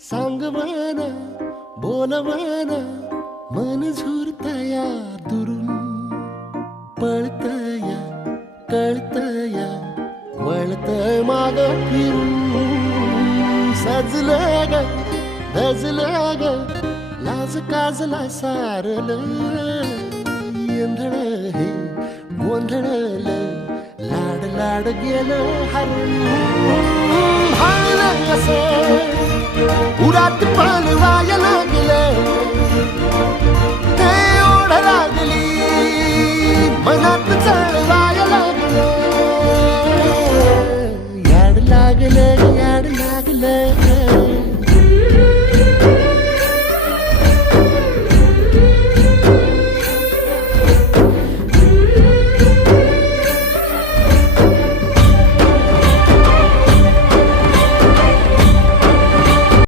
सांग म्हणा बोल म्हणा मन झुरतया दुरून पळतया कळतया वळतय माग फिरून सजलं ग धजलं ग लाज काजला सारलं येंधळ हे गोंधळलं लाड लाड गेलं हरून भाळलं कसं उरात पालवाया लागलं ते ओढ लागली मनात चळवाया लागलं याड लागलं